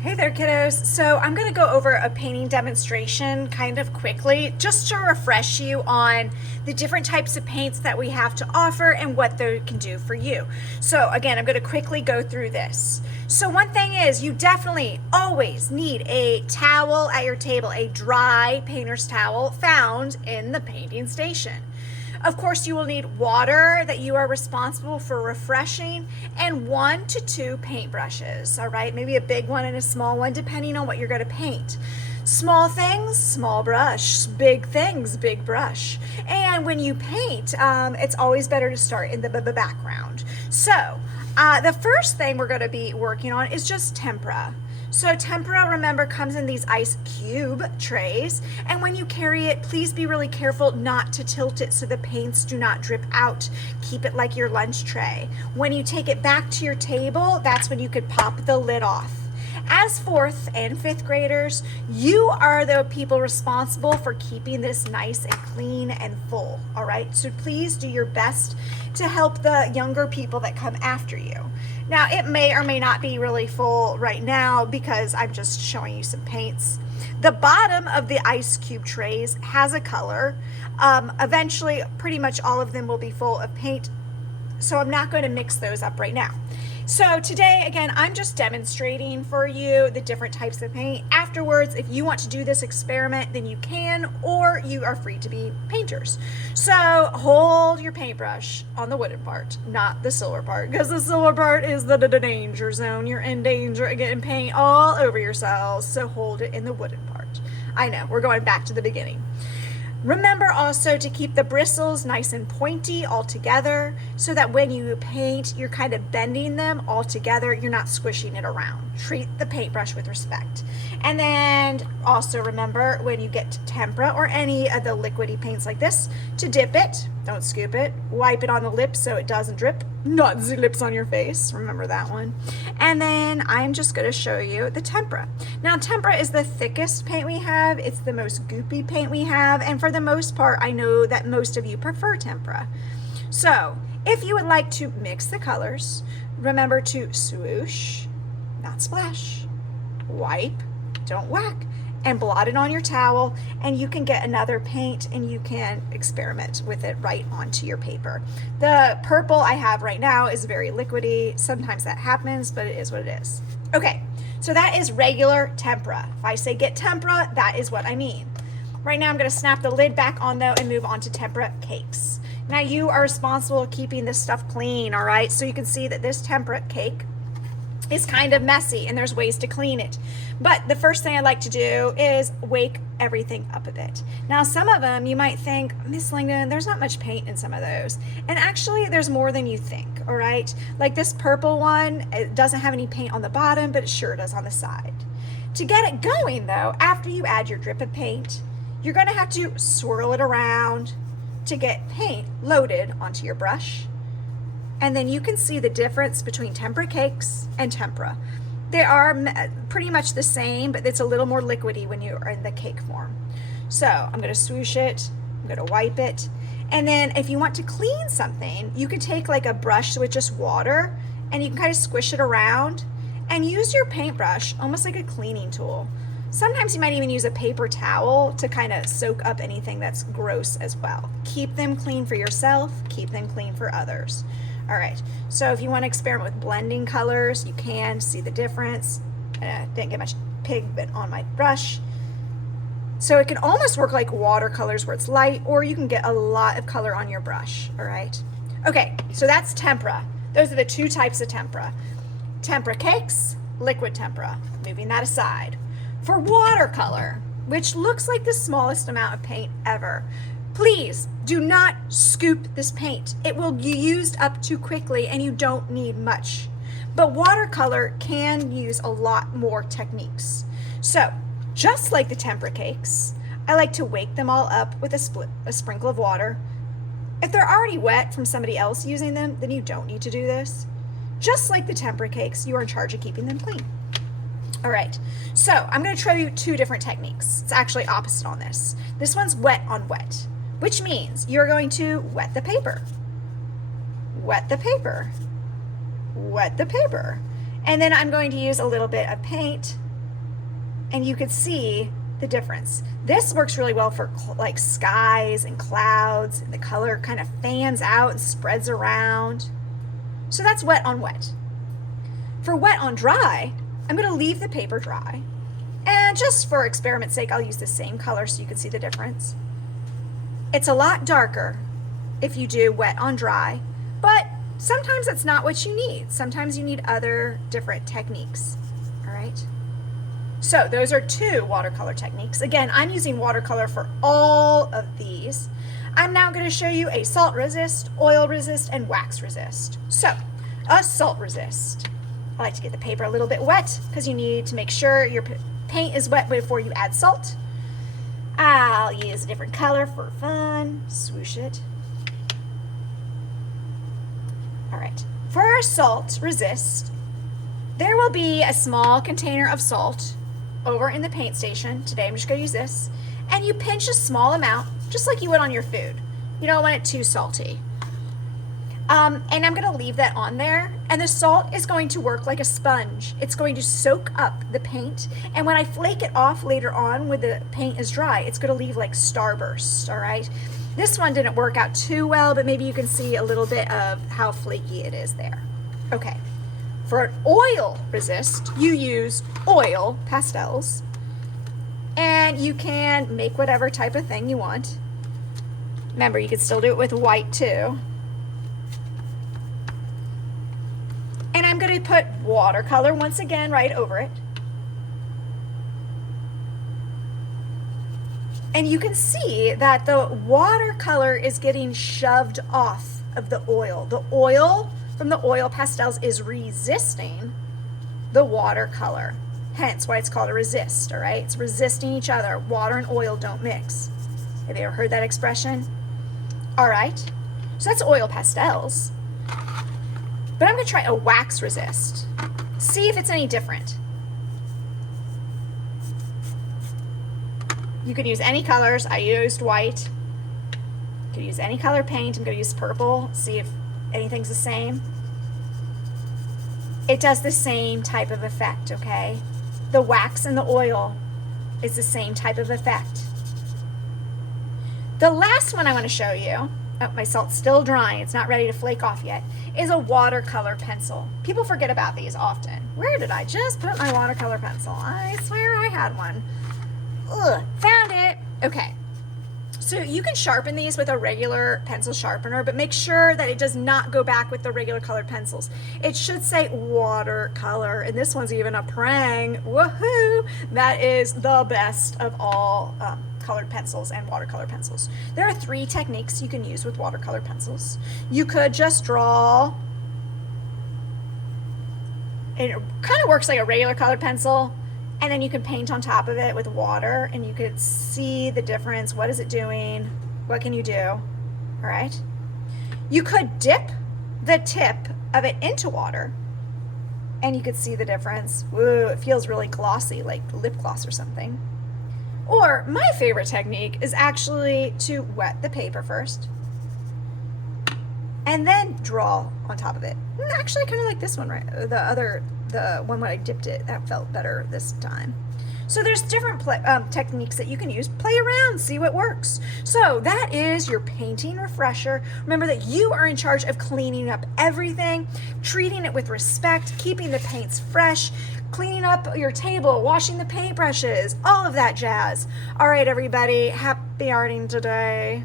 Hey there, kiddos. So I'm going to go over a painting demonstration kind of quickly just to refresh you on the different types of paints that we have to offer and what they can do for you. So again, I'm going to quickly go through this. So one thing is you definitely always need a towel at your table, a dry painter's towel found in the painting station. Of course, you will need water that you are responsible for refreshing and 1 to 2 paintbrushes, all right? Maybe a big one and a small one, depending on what you're going to paint. Small things, small brush. Big things, big brush. And when you paint, it's always better to start in the background. So the first thing we're going to be working on is just tempera. So tempera, remember, comes in these ice cube trays, and when you carry it, please be really careful not to tilt it so the paints do not drip out. Keep it like your lunch tray. When you take it back to your table, that's when you could pop the lid off. As 4th and 5th graders, you are the people responsible for keeping this nice and clean and full, all right? So please do your best to help the younger people that come after you. Now, it may or may not be really full right now because I'm just showing you some paints. The bottom of the ice cube trays has a color. Eventually, pretty much all of them will be full of paint, so I'm not going to mix those up right now. So today, again, I'm just demonstrating for you the different types of paint. Afterwards, if you want to do this experiment, then you can, or you are free to be painters. So hold your paintbrush on the wooden part, not the silver part, because the silver part is the danger zone. You're in danger of getting paint all over yourselves, so hold it in the wooden part. I know, we're going back to the beginning. Remember also to keep the bristles nice and pointy all together so that when you paint, you're kind of bending them all together. You're not squishing it around. Treat the paintbrush with respect. And then also remember when you get to tempera or any of the liquidy paints like this to dip it. Don't scoop it. Wipe it on the lips so it doesn't drip. Not the lips on your face. Remember that one. And then I'm just going to show you the tempera. Now, tempera is the thickest paint we have. It's the most goopy paint we have. And for the most part, I know that most of you prefer tempera. So if you would like to mix the colors, remember to swoosh, not splash, wipe, don't whack, and blot it on your towel, and you can get another paint and you can experiment with it right onto your paper. The purple I have right now is very liquidy. Sometimes that happens, but it is what it is. Okay, so that is regular tempera. If I say get tempera, that is what I mean. Right now I'm going to snap the lid back on though and move on to tempera cakes. Now you are responsible for keeping this stuff clean, all right? So you can see that this tempera cake is kind of messy and there's ways to clean it. But the first thing I like to do is wake everything up a bit. Now some of them you might think, Miss Langdon, there's not much paint in some of those. And actually there's more than you think, all right? Like this purple one, it doesn't have any paint on the bottom, but it sure does on the side. To get it going though, after you add your drip of paint, you're gonna have to swirl it around to get paint loaded onto your brush. And then you can see the difference between tempera cakes and tempera. They are pretty much the same, but it's a little more liquidy when you are in the cake form. So I'm gonna swoosh it, I'm gonna wipe it. And then if you want to clean something, you can take like a brush with just water and you can kind of squish it around and use your paintbrush almost like a cleaning tool. Sometimes you might even use a paper towel to kind of soak up anything that's gross as well. Keep them clean for yourself, keep them clean for others. All right, so if you want to experiment with blending colors, you can see the difference. Didn't get much pigment on my brush. So it can almost work like watercolors where it's light, or you can get a lot of color on your brush, all right? Okay, so that's tempera. Those are the 2 types of tempera. Tempera cakes, liquid tempera. Moving that aside. For watercolor, which looks like the smallest amount of paint ever, please do not scoop this paint. It will be used up too quickly and you don't need much. But watercolor can use a lot more techniques. So just like the tempera cakes, I like to wake them all up with a sprinkle of water. If they're already wet from somebody else using them, then you don't need to do this. Just like the tempera cakes, you are in charge of keeping them clean. All right, so I'm going to show you 2 different techniques. It's actually opposite on this. This one's wet on wet, which means you're going to wet the paper, wet the paper, wet the paper. And then I'm going to use a little bit of paint and you could see the difference. This works really well for like skies and clouds, and the color kind of fans out and spreads around. So that's wet on wet. For wet on dry, I'm going to leave the paper dry. And just for experiment's sake, I'll use the same color so you can see the difference. It's a lot darker if you do wet on dry, but sometimes that's not what you need. Sometimes you need other different techniques. All right. So those are 2 watercolor techniques. Again, I'm using watercolor for all of these. I'm now going to show you a salt resist, oil resist, and wax resist. So a salt resist. I like to get the paper a little bit wet because you need to make sure your paint is wet before you add salt. I'll use a different color for fun. Swoosh it. All right. For our salt resist, there will be a small container of salt over in the paint station. Today I'm just going to use this. And you pinch a small amount, just like you would on your food. You don't want it too salty. And I'm going to leave that on there. And the salt is going to work like a sponge. It's going to soak up the paint. And when I flake it off later on when the paint is dry, it's going to leave like starbursts, all right? This one didn't work out too well, but maybe you can see a little bit of how flaky it is there. Okay. For an oil resist, you use oil pastels, and you can make whatever type of thing you want. Remember, you can still do it with white too. And I'm going to put watercolor once again right over it. And you can see that the watercolor is getting shoved off of the oil. The oil from the oil pastels is resisting the watercolor. Hence why it's called a resist, all right? It's resisting each other. Water and oil don't mix. Have you ever heard that expression? All right, so that's oil pastels. But I'm gonna try a wax resist. See if it's any different. You could use any colors. I used white. You could use any color paint. I'm gonna use purple, see if anything's the same. It does the same type of effect, okay? The wax and the oil is the same type of effect. The last one I want to show you, oh, my salt's still drying, it's not ready to flake off yet, is a watercolor pencil. People forget about these often. Where did I just put my watercolor pencil? I swear I had one. Ugh, found it. Okay. So you can sharpen these with a regular pencil sharpener, but make sure that it does not go back with the regular colored pencils. It should say watercolor, and this one's even a prang. Woohoo! That is the best of all colored pencils and watercolor pencils. There are 3 techniques you can use with watercolor pencils. You could just draw. It kind of works like a regular colored pencil. And then you can paint on top of it with water, and you could see the difference. What is it doing? What can you do? All right. You could dip the tip of it into water, and you could see the difference. Woo, it feels really glossy, like lip gloss or something. Or my favorite technique is actually to wet the paper first, and then draw on top of it. Actually, I kind of like this one, right? The one when I dipped it, that felt better this time. So there's different techniques that you can use. Play around, see what works. So that is your painting refresher. Remember that you are in charge of cleaning up everything, treating it with respect, keeping the paints fresh, cleaning up your table, washing the paintbrushes, all of that jazz. All right, everybody, happy arting today.